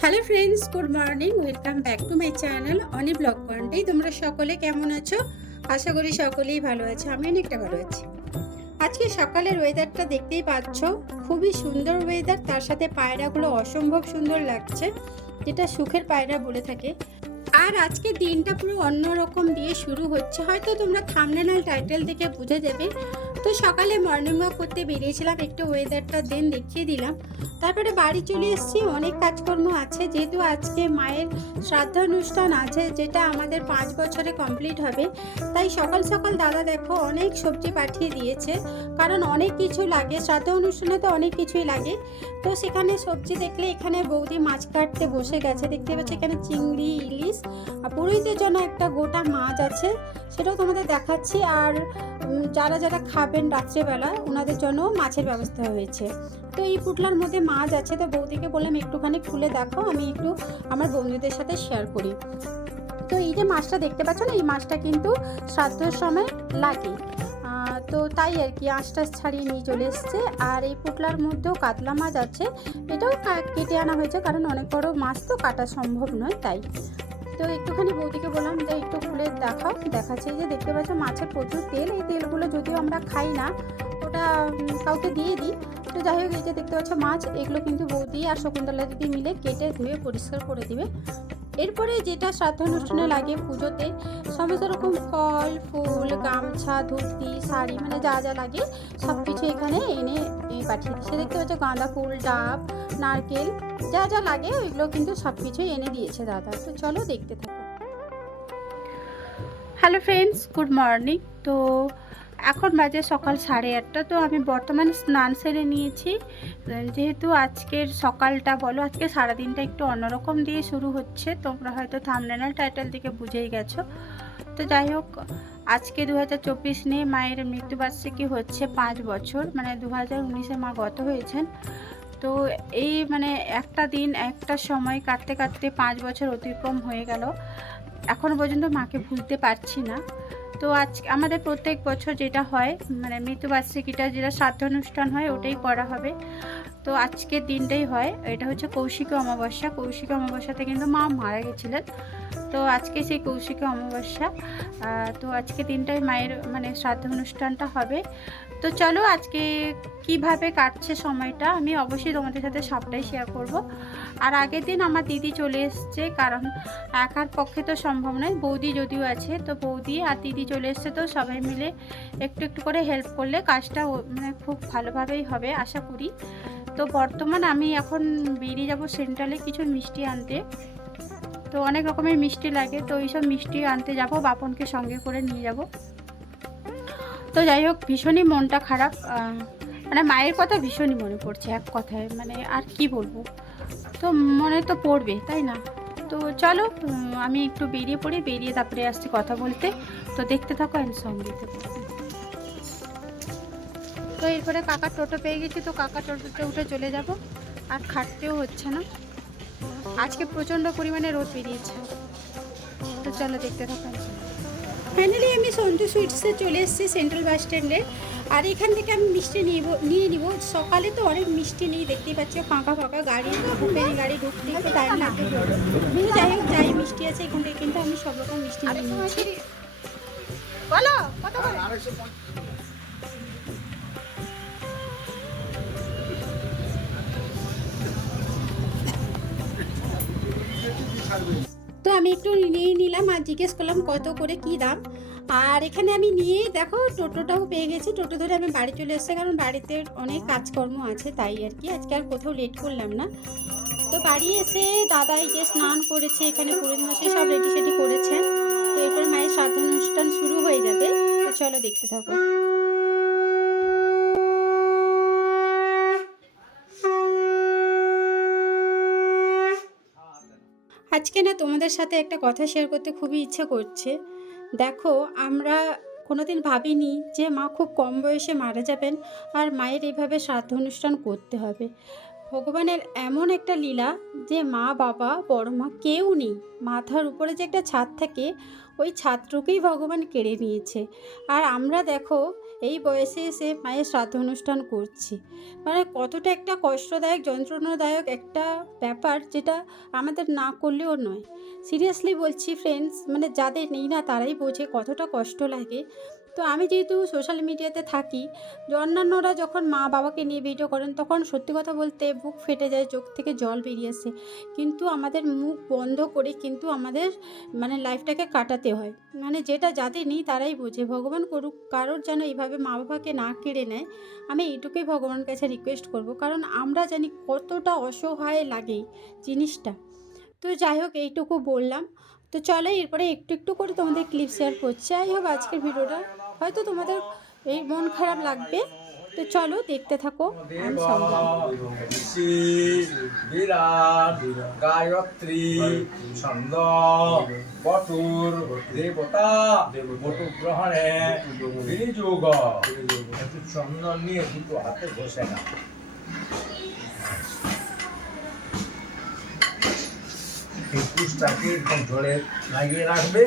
Hello friends good morning welcome back to my channel Ani blog পয়েন্টেই তোমরা সকলে কেমন আছো? আশা করি সকলেই ভালো আছো, আমি অনেকটা ভালো আছি। আজকে সকালের ওয়েদারটা দেখতেই পাচ্ছ, খুবই সুন্দর ওয়েদার তার সাথে পায়রাগুলো অসম্ভব সুন্দর লাগছে, যেটা সুখের পায়রা বলে থাকে। আর আজকে দিনটা পুরো অন্যরকম দিয়ে শুরু হচ্ছে। হয়তো তোমরা থামনেল টাইটেল দেখে বুঝে যাবে। তো সকালে মর্নিং ওয়াক করতে বেরিয়েছিলাম, একটু ওয়েদারটা দেন দেখিয়ে দিলাম। তারপরে বাড়ি চলে এসেছি, অনেক কাজকর্ম আছে, যেহেতু আজকে মায়ের শ্রাদ্ধ অনুষ্ঠান আছে, যেটা আমাদের পাঁচ বছরে কমপ্লিট হবে। তাই সকাল সকাল দাদা দেখো অনেক সবজি পাঠিয়ে দিয়েছে, কারণ অনেক কিছু লাগে শ্রাদ্ধ অনুষ্ঠানে তো অনেক কিছুই লাগে। তো সেখানে সবজি দেখলে এখানে বৌদি মাছ কাটতে বসে গেছে, দেখতে পাচ্ছি এখানে চিংড়ি, ইলিশ, আর পুরোহিতের জন্য একটা গোটা মাছ আছে, সেটাও তোমাদের দেখাচ্ছি। আর যারা যারা যারা খাবেন রাত্রেবেলা, ওনাদের জন্য মাছের ব্যবস্থা হয়েছে। তো এই পুটলার মধ্যে মাছ আছে, তো বৌদিকে বললাম, একটুখানি খুলে দেখো, আমি একটু আমার বন্ধুদের সাথে শেয়ার করি। তো এই যে মাছটা দেখতে পাচ্ছ না এই মাছটা কিন্তু শ্রাদ্ধের সময় লাগে। তো তাই আর কি আঁশটা ছাড়িয়ে নিয়ে চলে এসছে। আর এই পুটলার মধ্যেও কাতলা মাছ আছে। এটাও কেটে আনা হয়েছে, কারণ অনেক বড় মাছ তো কাটা সম্ভব নয়, তাই। তো একটুখানি বৌদিকে বললাম যে একটু খুলে দেখাও, দেখাচ্ছে। যে দেখতে পাচ্ছ মাছের প্রচুর তেল। এই তেলগুলো যদিও আমরা খাই না, ওটা কাউকে দিয়ে দিই। তো যাই হোক, এই যে দেখতে পাচ্ছ মাছ, এগুলো কিন্তু বৌদি আর শকুন্তলা দিদি মিলে কেটে ধুয়ে পরিষ্কার করে দিবে। এরপরে যেটা শ্রাদ্ধ অনুষ্ঠানে লাগে পুজোতে, সমস্ত রকম ফল, ফুল গামছা, ধুতি, শাড়ি মানে যা যা লাগে সব কিছু এখানে এনে পাঠিয়ে দিচ্ছে দেখতে পাচ্ছ গাঁদা ফুল, ডাব, নারকেল, যা যা লাগে ওইগুলো কিন্তু সব কিছুই এনে দিয়েছে দাদা। তো চলো দেখতে থাকো। হ্যালো ফ্রেন্ডস গুড মর্নিং তো এখন বাজে সকাল সাড়ে আটটা। তো আমি বর্তমানে স্নান সেরে নিয়েছি। যেহেতু আজকের সকালটা বলো, আজকে সারাদিনটা একটু অন্যরকম দিয়ে শুরু হচ্ছে। তোমরা হয়তো থামনেল টাইটেল থেকে বুঝেই গেছো। তো যাই হোক, আজকে দু হাজার চব্বিশ নিয়ে মায়ের মৃত্যুবার্ষিকী হচ্ছে পাঁচ বছর মানে দু হাজার উনিশে মা গত হয়েছেন। তো এই মানে একটা দিন, একটা সময় কাটতে কাটতে পাঁচ বছর অতিক্রম হয়ে গেল। এখন পর্যন্ত মাকে ভুলতে পারছি না। তো আজ আমাদের প্রত্যেক বছর যেটা হয় মানে মৃত্যুবার্ষিকীটা যেটা শ্রাদ্ধ অনুষ্ঠান হয়, ওটাই করা হবে। তো আজকের দিনটাই হয়, এটা হচ্ছে কৌশিক অমাবস্যা। কৌশিক অমাবস্যাতে কিন্তু মা মারা গেছিলেন। তো আজকে সেই কৌশিক অমাবস্যা তো আজকে দিনটাই মায়ের মানে শ্রাদ্ধ অনুষ্ঠানটা হবে। তো চলো আজকে কীভাবে কাটছে সময়টা, আমি অবশ্যই তোমাদের সাথে সবটাই শেয়ার করব। আর আগের দিন আমার দিদি চলে এসছে, কারণ একার পক্ষে তো সম্ভব নয়, বৌদি যদিও আছে, তো বৌদি আর দিদি চলে এসছে, তো সবাই মিলে একটু একটু করে হেল্প করলে কাজটা মানে খুব ভালোভাবেই হবে, আশা করি। তো বর্তমান আমি এখন বেরিয়ে যাব সেন্ট্রালে কিছু মিষ্টি আনতে। তো অনেক রকমের মিষ্টি লাগে, তো এইসব মিষ্টি আনতে যাব, বাপনকে সঙ্গে করে নিয়ে যাব। তো যাই হোক, ভীষণই মনটা খারাপ। মানে মায়ের কথা ভীষণই মনে পড়ছে এক কথায় মানে আর কি বলব? তো মনে তো পড়বে, তাই না? তো চলো আমি একটু বেরিয়ে পড়ি, বেরিয়ে তারপরে আসছি কথা বলতে। তো দেখতে থাকো অ্যান্ড সঙ্গে তো এরপরে কাকার টোটো পেয়ে গেছি, তো কাকা টোটোতে উঠে চলে যাব। আর খাটতেও হচ্ছে না। আজকে প্রচণ্ড পরিমাণে রোদ বেরিয়েছে। তো চলো দেখতে থাকো ফাইনালি আমি সন্টু সুইটসে চলে এসেছি সেন্ট্রাল বাস স্ট্যান্ডে আর এখান থেকে আমি মিষ্টি নিব, নিয়ে নিব। সকালে তো অনেক মিষ্টি নিই, দেখতেই পাচ্ছি, ফাঁকা ফাঁকা গাড়ি। ঢুকেনি গাড়ি ঢুকতে টাইম লাগবে। কিন্তু যাই হোক, যাই মিষ্টি আছে এখান থেকে, কিন্তু আমি সব রকম মিষ্টি নিয়ে নিচ্ছি। কত তো আমি একটু নিয়ে নিলাম আর জিজ্ঞেস করলাম কত করে কি দাম। আর এখানে আমি নিয়ে দেখো টোটোটাও পেয়ে গেছি। টোটো ধরে আমি বাড়ি চলে এসেছি কারণ বাড়িতে অনেক কাজকর্ম আছে তাই আর কি। আজকে আর কোথাও লেট করলাম না। তো বাড়ি এসে দাদাই যে স্নান করেছে, এখানে পুরোহিত মশাই সব রেডি সেডি করেছেন। তো এরপরে মায়ের শ্রাদ্ধ অনুষ্ঠান শুরু হয়ে যাবে। তো চলো দেখতে থাকো। আজকে না তোমাদের সাথে একটা কথা শেয়ার করতে খুবই ইচ্ছে করছে। দেখো, আমরা কোনোদিন ভাবিনি যে মা খুব কম বয়সে মারা যাবেন আর মায়ের এইভাবে শ্রাদ্ধ অনুষ্ঠান করতে হবে। ভগবানের এমন একটা লীলা যে মা, বাবা, বড় মা কেউ নেই। মাথার উপরে যে একটা ছাদ থাকে, ওই ছাদটুকুই ভগবান কেড়ে নিয়েছে। আর আমরা দেখো এই বয়সে এসে মায়ের শ্রাদ্ধ অনুষ্ঠান করছি। মানে কতটা একটা কষ্টদায়ক, যন্ত্রণাদায়ক একটা ব্যাপার যেটা আমাদের না করলেও নয়। সিরিয়াসলি বলছি ফ্রেন্ডস মানে যাদের নেই না তারাই বোঝে কতটা কষ্ট লাগে। তো আমি যেহেতু সোশ্যাল মিডিয়াতে থাকি অন্যান্যরা যখন মা বাবাকে নিয়ে ভিডিও করেন, তখন সত্যি কথা বলতে বুক ফেটে যায়, চোখ থেকে জল বেরিয়ে আসে। কিন্তু আমাদের মুখ বন্ধ করে কিন্তু আমাদের মানে লাইফটাকে কাটাতে হয়। মানে যেটা যাদের নেই তারাই বোঝে। ভগবান করুক, কারোর যেন এইভাবে মা বাবাকে না কেড়ে নেয়, আমি এইটুকুই ভগবানের কাছে রিকোয়েস্ট করব। কারণ আমরা জানি কতটা অসহায় লাগে জিনিসটা। তো যাই হোক, এইটুকু বললাম। তো চলো এরপরে একটু একটু করে তোমাদের ক্লিপ শেয়ার করছি। যাই হোক, আজকের ভিডিওটা হয়তো তোমাদের এই মন খারাপ লাগবে। তো চলো দেখতে থাকো গায়ত্রী ছন্দ বটুর দেবতা বটু গ্রহণে বিনিযোগ একটু নিয়ে দুটো হাতে বসে না এই পুষটাকে জলে লাগিয়ে রাখবে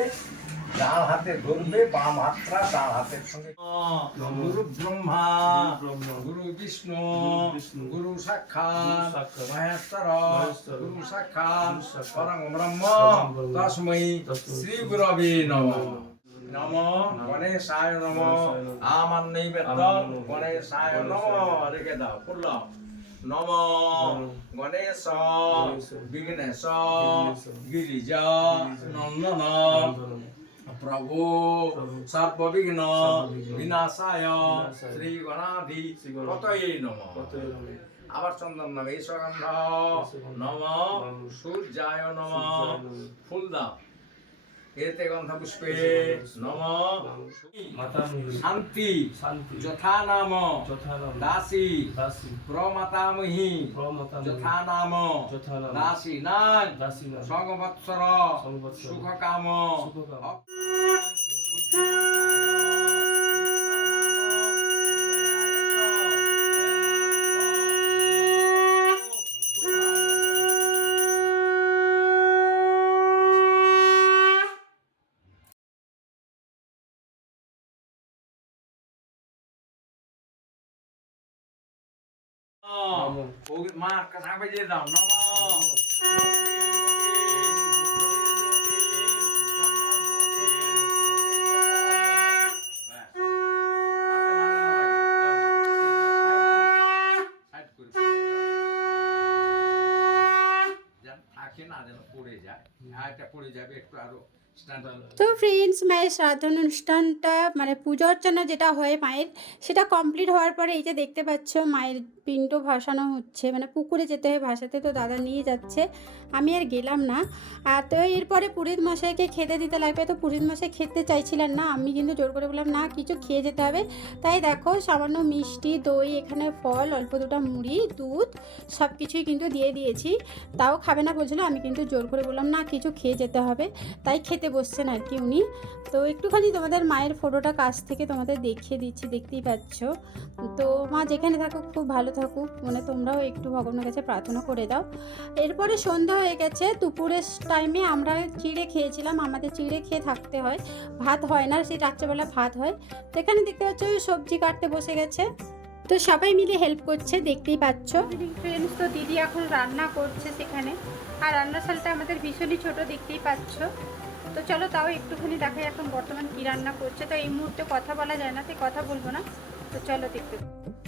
ডান হাতে ধরবে বাম হাতটা ডান হাতের সঙ্গে। গুরু ব্রহ্মা গুরু বিষ্ণু গুরু সাক্ষাৎ মহেশ্বর গুরু সাক্ষাৎ পরম ব্রহ্ম তস্मै শ্রী গুরবে নম। নম। গণেশায় নম। আমার নৈবেদ্য। গণেশায় নম। রেখে দাও করলাম নম। গণেশ। বিঘ্নেশ। গিরিজা। নন্দন। প্রভু সর্ববিঘ্ন বিনাশায় শ্রী গণাধি কতই নম আবার চন্দন নম সুগন্ধ নম সূর্যায় নম ফুল দাও এতে গন্ধ পুষ্পে নম শান্তি শান্তি। যথা নাম। যথা নাম। দাসী। দাসী। প্রমাতামহি। প্রমতা যথা নাম। যথা নাম। দাসী নাগ। সংবৎসর, সুখ কাম সুখকাম, মা কথা বাজিয়ে দাও নম থাকে না যেন পড়ে যায় আর একটা পড়ে যাবে একটু আরও স্ট্যান্ড তো ফ্রেন্ডস মায়ের শ্রাদ্ধ অনুষ্ঠানটা মানে পুজো অর্চনা যেটা হয় মায়ের, সেটা কমপ্লিট হওয়ার পরে এই যে দেখতে পাচ্ছ মায়ের পিণ্ড ভাসানো হচ্ছে মানে পুকুরে যেতে হয়, ভাসাতে তো দাদা নিয়ে যাচ্ছে, আমি আর গেলাম না। আর তো এরপরে পুরীত মশাইকে খেতে দিতে লাগবে, তো পুরীত মশাই খেতে চাইছিলেন না, আমি কিন্তু জোর করে বললাম, না, কিছু খেয়ে যেতে হবে। তাই দেখো, সামান্য মিষ্টি, দই, এখানে ফল, অল্প দুটো মুড়ি, দুধ সব কিছুই কিন্তু দিয়ে দিয়েছি। তাও খাবে না বলছিল, আমি কিন্তু জোর করে বললাম, না, কিছু খেয়ে যেতে হবে। তাই খেতে বসছেন আর কি উনি। তো একটুখানি তোমাদের মায়ের ফটোটা কাছ থেকে তোমাদের দেখিয়ে দিচ্ছি, দেখতেই পাচ্ছ। তো মা যেখানে থাকুক, খুব ভালো থাকুক। মানে তোমরাও একটু ভগবানের কাছে প্রার্থনা করে দাও। এরপরে সন্ধ্যা হয়ে গেছে। দুপুরের টাইমে আমরা চিড়ে খেয়েছিলাম। আমাদের চিড়ে খেয়ে থাকতে হয়। ভাত হয় না, সেই রাত্রেবেলা ভাত হয়। তো এখানে দেখতে পাচ্ছ সবজি কাটতে বসে গেছে। তো সবাই মিলে হেল্প করছে, দেখতেই পাচ্ছ। ফ্রেন্ডস তো দিদি এখন রান্না করছে সেখানে। আর রান্নার শালটা আমাদের ভীষণই ছোট, দেখতেই পাচ্ছ। তো চলো তাও একটুখানি দেখাই এখন বর্তমান কি রান্না করছে। তো এই মুহূর্তে কথা বলা যায় না, তাই কথা বলব না। তো চলো দেখতে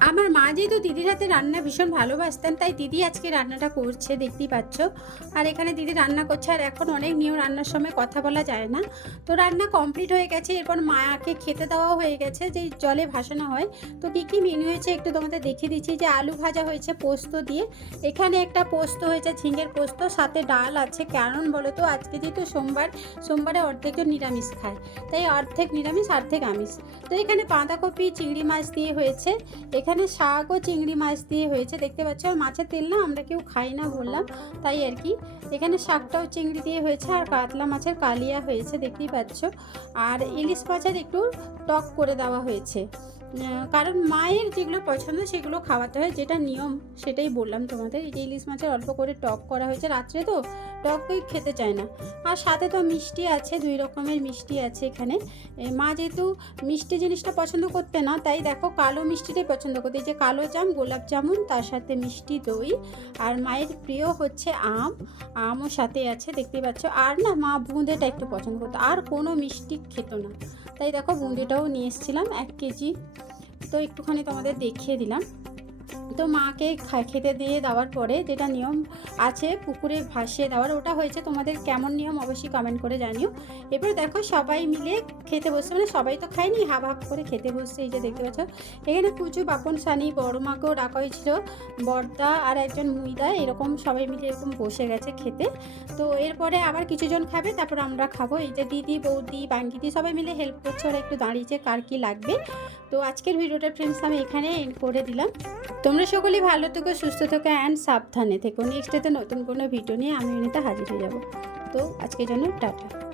আমার মা যেহেতু দিদির হাতে রান্না ভীষণ ভালোবাসতেন, তাই দিদি আজকে রান্নাটা করছে, দেখতেই পাচ্ছ। আর এখানে দিদি রান্না করছে, আর এখন অনেক নিয়ম রান্নার সময় কথা বলা যায় না। তো রান্না কমপ্লিট হয়ে গেছে, এরপর মায়াকে খেতে দেওয়াও হয়ে গেছে, যেই জলে ভাসানো হয়। তো কী কী মেনু হয়েছে একটু তোমাদের দেখিয়ে দিচ্ছি, যে আলু ভাজা হয়েছে পোস্ত দিয়ে। এখানে একটা পোস্ত হয়েছে, ঝিঙের পোস্ত, সাথে ডাল আছে। কারণ বলো তো আজকে যেহেতু সোমবার, সোমবারে অর্ধেক তো নিরামিষ খায়। তাই অর্ধেক নিরামিষ, অর্ধেক আমিষ। তো এখানে বাঁধাকপি, চিংড়ি মাছ দিয়ে হয়েছে। এখানে শাক ও চিংড়ি মাছ দিয়ে হয়েছে, দেখতে পাচ্ছ? আর মাছের তেল না আমরা কেউ খাই না বললাম, তাই আর কি। এখানে শাকটাও চিংড়ি দিয়ে হয়েছে আর কাতলা মাছের কালিয়া হয়েছে, দেখতেই পাচ্ছ। আর ইলিশ মাছের একটু টক করে দেওয়া হয়েছে। কারণ মায়ের যেগুলো পছন্দ সেগুলো খাওয়াতে হয়, যেটা নিয়ম সেটাই বললাম তোমাদের। এই যে ইলিশ মাছের অল্প করে টক করা হয়েছে রাত্রে তো, টক ওই খেতে চায় না। আর সাথে তো মিষ্টি আছে, দুই রকমের মিষ্টি আছে এখানে। মা যেহেতু মিষ্টি জিনিসটা পছন্দ করতে না, তাই দেখো কালো মিষ্টিটাই পছন্দ করতে। এই যে কালো জাম, গোলাপ জামুন, তার সাথে মিষ্টি দই। আর মায়ের প্রিয় হচ্ছে আম, আমও সাথে আছে দেখতেই পাচ্ছ। আর না মা বুঁদেটা একটু পছন্দ করতো, আর কোনো মিষ্টি খেত না। তাই দেখো বুঁদিটাও নিয়ে এসেছিলাম এক কেজি। তো একটুখানি তোমাদের দেখিয়ে দিলাম। তো মাকে খেতে দিয়ে দেওয়ার পরে যেটা নিয়ম আছে পুকুরে ভাসিয়ে দেওয়ার, ওটা হয়েছে তোমাদের কেমন নিয়ম অবশ্যই কমেন্ট করে জানিও। এবার দেখো সবাই মিলে খেতে বসছে মানে সবাই তো খায়নি হাফ হাফ করে খেতে বসছে, এই যে দেখতে পাচ্ছ। এখানে পুজো বাপন, সানি, বড় মাকেও ডাকা হয়েছিল, বর্দা আর একজন মুইদা এরকম সবাই মিলে এরকম বসে গেছে খেতে। তো এরপরে আবার কিছুজন খাবে, তারপর আমরা খাব। এই যে দিদি, বৌদি, বাঙ্গিদি সবাই মিলে হেল্প করছে, ওরা একটু দাঁড়িয়েছে, কার কী লাগবে। তো আজকের ভিডিওটা ফ্রেন্ডস আমি এখানে এন্ড করে দিলাম। তোমরা সকলেই ভালো থেকো, সুস্থ থেকো অ্যান্ড সাবধানে থেকো। নেক্সট ডেতে নতুন কোনো ভিডিও নিয়ে আমি এমনিতে হাজির হয়ে যাব। তো আজকের জন্য টাটা।